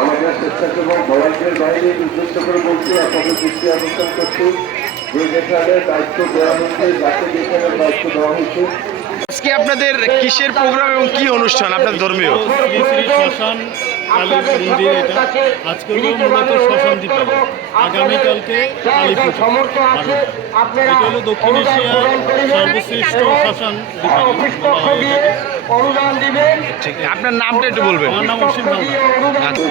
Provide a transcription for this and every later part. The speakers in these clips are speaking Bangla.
আমাদের স্বেচ্ছাসেবক ভলান্টিয়ার বাইরে উদ্দেশ্য করে বলছি, আপনাদের দৃষ্টি আকর্ষণ করছি। যে যেখানে দায়িত্ব দেওয়া হচ্ছে, যাকে যেখানে দায়িত্ব দেওয়া হয়েছে আজকে আপনাদের কিসের প্রোগ্রাম এবং কি অনুষ্ঠান? আপনাদের ধর্মীয়? শ্রী শ্রী শ্মশান কালী মন্দির এটা আজকে মূলত শ্মশান দীপাবলি আগামীকালকে কালী পুজো এটা হলো দক্ষিণ এশিয়ার সর্বশ্রেষ্ঠ শ্মশান দীপাবলি ঠিক আপনার নামটা একটু বলবেন আমার নাম অসীম। আপনাদের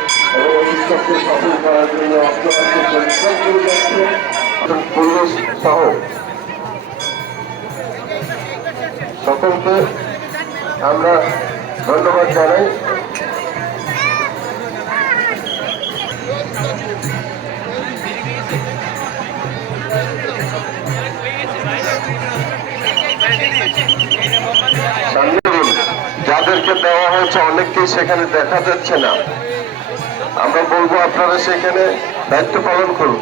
সকলকে আমরা ধন্যবাদ জানাই যাদেরকে দেওয়া হয়েছে অনেককেই সেখানে দেখা যাচ্ছে না। আমরা বলব আপনারা সেখানে দায়িত্ব পালন করুন।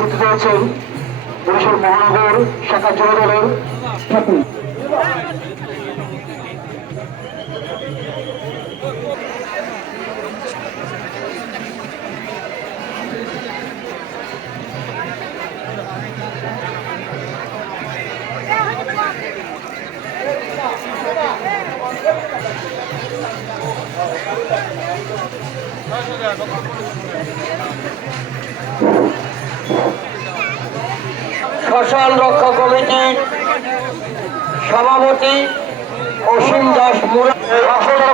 মধ্যে আছেন মহানগর শাখা জেলা দলের ঠাকুর শ্মশান রক্ষা কমিটির সভাপতি অসীম দাস মুরা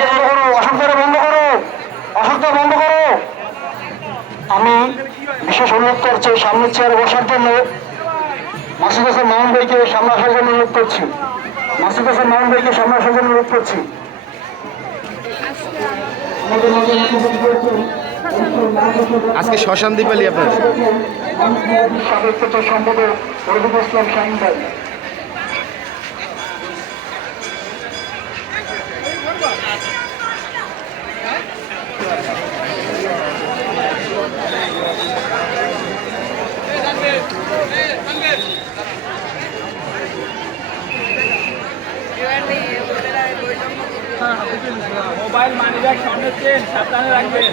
বন্ধ করো। অসুবিধা বন্ধ করো। আমি বিশেষ অনুরোধ করছি সামনের চেয়ারে বসার জন্য। মাসুদ হাসান মামুন ভাইকে সামনে আসার জন্য অনুরোধ করছি। মাসুদ হাসান মামুন ভাইকে সামনে আসার জন্য অনুরোধ করছি আমাদের মাঝে উপস্থিত হয়েছেন আজকে শ্মশান দীপালি আপনার? রবিদ ইসলাম ভাই মোবাইল মানি ব্যাগ সামনে চেন সাবধানে রাখবেন।